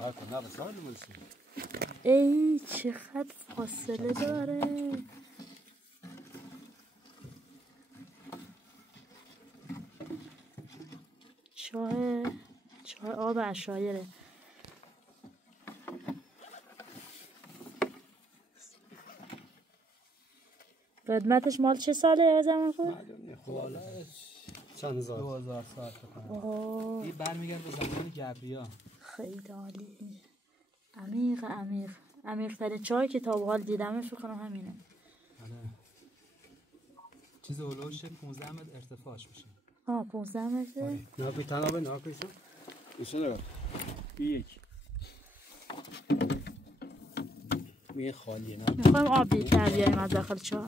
نه بسال میشه. ای چقدر فاصله داره. چای آب عشایره. قدمتش مال چه ساله یا زمان خود؟ چند هزار 2000 سال کنم. این برمیگرد به زمان گبریا. خیلی عالی. عمیق ترین چای که تا به حال دیدم فکر کنم همینه. آره. چیز اولوش 15 متر ارتفاعش میشه. 15 متر؟ نه کوی تنابه نه کوی ایشون نگاه یک میه خالیه نه میخوایم آب بیتر بیاریم از داخل چای.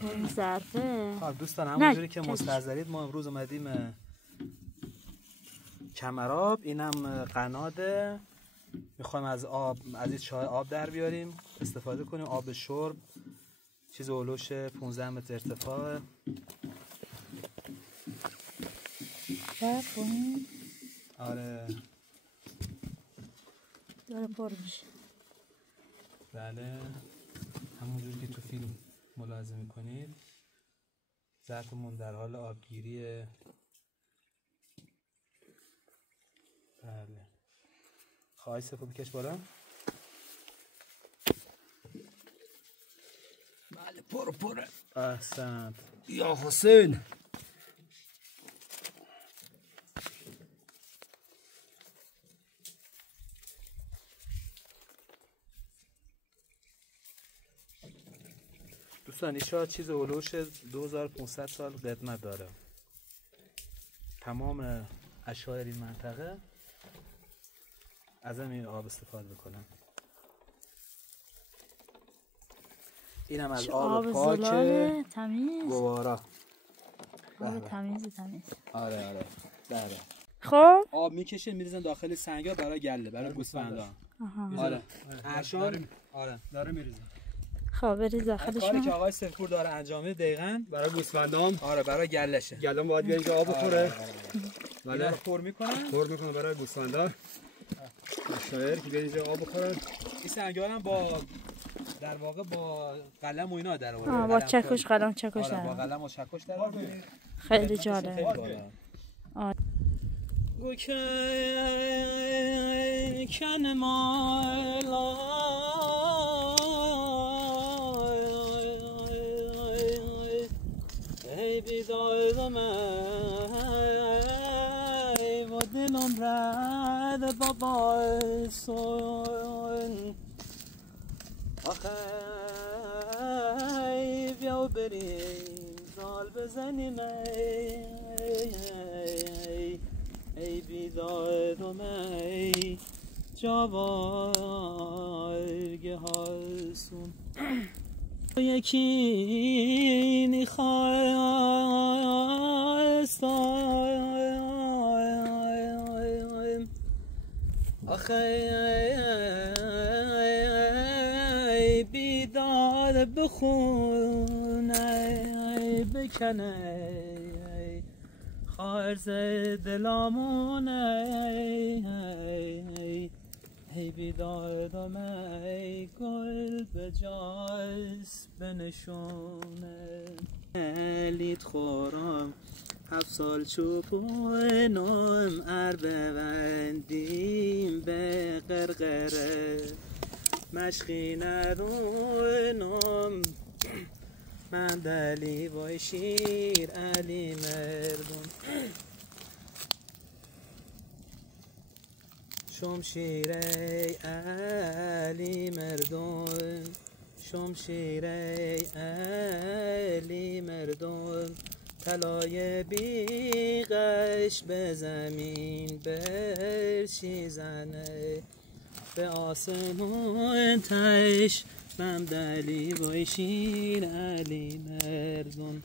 این ظرفه. خب دوستان همونجوری که مستحضرید ما امروز اومدیم کمرآب، اینم قناده. میخوایم از این چای آب در بیاریم استفاده کنیم. آب شرب چیز اولوش 15 متر ارتفاع. کنیم. آره داره پر میشه. بله همونجوری که تو فیلم ملاحظه میکنید ظرفمون در حال آبگیریه. بله خواهی سفو بکش بالا. بله پره احسنت یا حسین. دوستان این چیز اولوش 2500 سال قدمت داره. تمام اشایر این منطقه از این آب استفاده بکنن. اینم از آب پاک تمیز گوارا. آب تمیز. آره بله. خب آب میکشن میریزن داخل سنگا برای گله برای گوسفندا. آره هرشان آره داره میریزن. خب بریز داخلش. کاری که آقای سفپور داره انجام میده دقیقاً برای گوسفندام. آره برای گلشه. گلم باید بیان که آب بخوره. بله پر میکنن برای گوسفندا. شایر که بیان اینجا آب بخورن. این سنگا هم با در واقع با قلم و اینا در آورده. با چکش قلم چکش. آره با قلم و چکش در آورده. خیلی جالب. کن مالا ای بیدار ای و دلم رد بابا سون آخه بیا بریم زال بزنیم ای بیدادم ای جوارگه هالسون یکی نیخواستم آخه ای بیداد بخونه بکنه خارز دلامونه ای بیدادم ای گل به جایس بنشونه لید خورم 7 سال چوبونم ببندیم به قرقره مشقی ندونم من دلی وای شیر علی مردم شمشیر ای علی مردم شمشیر ای علی مردم طلای بیغش به زمین برشیزنه به آسمون تش ممدلی وای شیر علی مردم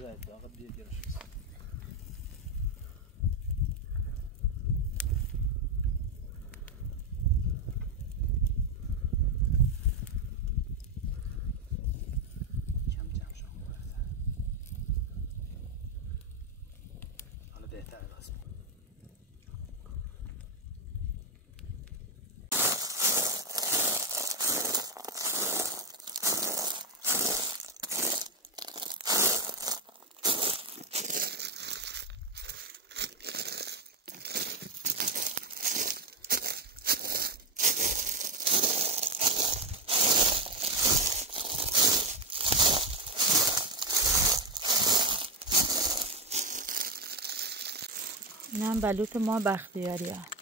بدأت فقط بيا جرش. كم شو مرة. أنا بيتها لازم. این هم بلوط ما بختیاری ها.